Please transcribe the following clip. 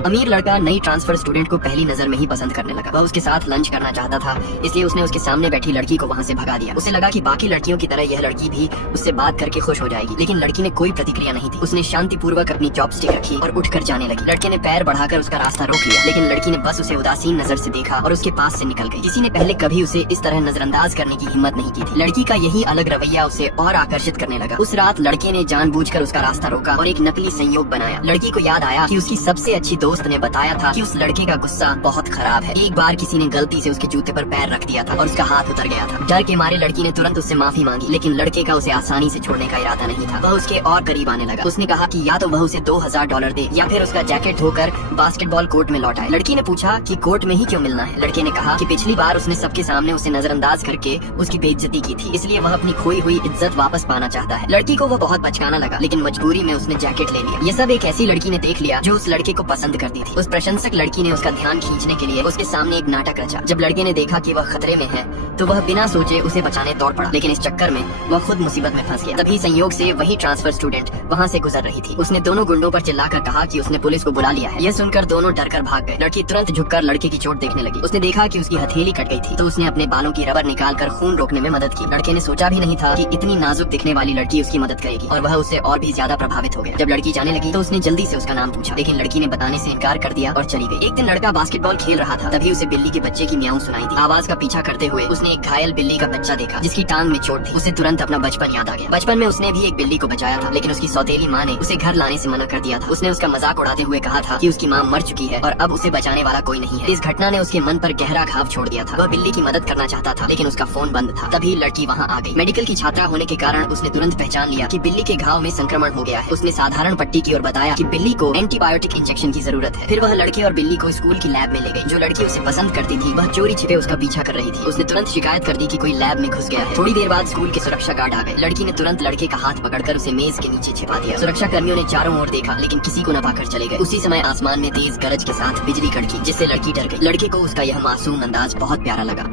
अमीर लड़का नई ट्रांसफर स्टूडेंट को पहली नजर में ही पसंद करने लगा। वह उसके साथ लंच करना चाहता था, इसलिए उसने उसके सामने बैठी लड़की को वहाँ से भगा दिया। उसे लगा कि बाकी लड़कियों की तरह यह लड़की भी उससे बात करके खुश हो जाएगी, लेकिन लड़की ने कोई प्रतिक्रिया नहीं थी। उसने शांतिपूर्वक अपनी चॉपस्टिक रखी और उठकर जाने लगी। लड़के ने पैर बढ़ाकर उसका रास्ता रोक लिया, लेकिन लड़की ने बस उसे उदासीन नजर से देखा और उसके पास से निकल गई। किसी ने पहले कभी उसे इस तरह नजरअंदाज करने की हिम्मत नहीं की थी। लड़की का यही अलग रवैया उसे और आकर्षित करने लगा। उस रात लड़के ने जानबूझकर उसका रास्ता रोका और एक नकली संयोग बनाया। लड़की को याद आया कि उसकी सबसे अच्छी दोस्त ने बताया था कि उस लड़के का गुस्सा बहुत खराब है। एक बार किसी ने गलती से उसके जूते पर पैर रख दिया था और उसका हाथ उतर गया था। डर के मारे लड़की ने तुरंत उससे माफी मांगी, लेकिन लड़के का उसे आसानी से छोड़ने का इरादा नहीं था। वह उसके और करीब आने लगा। उसने कहा कि या तो वह उसे $2000 दे या फिर उसका जैकेट धोकर बास्केटबॉल कोर्ट में लौट आए। लड़की ने पूछा कि कोर्ट में ही क्यों मिलना है। लड़के ने कहा कि पिछली बार उसने सबके सामने उसे नजरअंदाज करके उसकी बेइज्जती की थी, इसलिए वह अपनी खोई हुई इज्जत वापस पाना चाहता है। लड़की को वह बहुत बचकाना लगा, लेकिन मजबूरी में उसने जैकेट ले लिया। ये सब एक ऐसी लड़की ने देख लिया जो उस लड़के को पसंद करती थी। उस प्रशंसक लड़की ने उसका ध्यान खींचने के लिए उसके सामने एक नाटक रचा। जब लड़के ने देखा कि वह खतरे में है तो वह बिना सोचे उसे बचाने दौड़ पड़ा, लेकिन इस चक्कर में वह खुद मुसीबत में फंस गया। तभी संयोग से वही ट्रांसफर स्टूडेंट वहाँ से गुजर रही थी। उसने दोनों गुंडों पर चिल्लाकर कहा कि उसने पुलिस को बुला लिया है। यह सुनकर दोनों डरकर भाग गए। लड़की तुरंत झुककर लड़के की चोट देखने लगी। उसने देखा कि उसकी हथेली कट गई थी, तो उसने अपने बालों की रबर निकालकर खून रोकने में मदद की। लड़के ने सोचा भी नहीं था कि इतनी नाजुक दिखने वाली लड़की उसकी मदद करेगी, और वह उससे और भी ज्यादा प्रभावित हो गया। जब लड़की जाने लगी तो उसने जल्दी से उसका नाम पूछा, लेकिन लड़की ने बताने से इनकार कर दिया और चली गई। एक दिन लड़का बास्केटबॉल खेल रहा था, तभी उसे बिल्ली के बच्चे की म्याऊं सुनाई दी। आवाज का पीछा करते हुए उसने एक घायल बिल्ली का बच्चा देखा जिसकी टांग में चोट थी। उसे तुरंत अपना बचपन याद आ गया। बचपन में उसने भी एक बिल्ली को बचाया था, लेकिन उसकी सौतेली माँ ने उसे घर लाने से मना कर दिया था। उसने उसका मजाक उड़ाते हुए कहा था कि उसकी माँ मर चुकी है और अब उसे बचाने वाला कोई नहीं है। इस घटना ने उसके मन पर गहरा घाव छोड़ दिया था। वह बिल्ली की मदद करना चाहता था, लेकिन उसका फोन बंद था। तभी लड़की वहाँ आ गई। मेडिकल की छात्रा होने के कारण उसने तुरंत पहचान लिया कि बिल्ली के घाव में संक्रमण हो गया है। उसने साधारण पट्टी की और बताया कि बिल्ली को एंटीबायोटिक इंजेक्शन की जरूरत है। फिर वह लड़के और बिल्ली को स्कूल की लैब में ले गई। जो लड़की उसे पसंद करती थी वह चोरी छिपे उसका पीछा कर रही थी। उसने तुरंत शिकायत कर दी कि कोई लैब में घुस गया है। थोड़ी देर बाद स्कूल के सुरक्षा गार्ड आ गए। लड़की ने तुरंत लड़के का हाथ पकड़कर उसे मेज के नीचे छिपा दिया। सुरक्षा कर्मियों ने चारों ओर देखा, लेकिन किसी को न पाकर चले गए। उसी समय आसमान में तेज गरज के साथ बिजली कड़की, जिससे लड़की डर गई। लड़के को उसका यह मासूम अंदाज बहुत प्यारा लगा।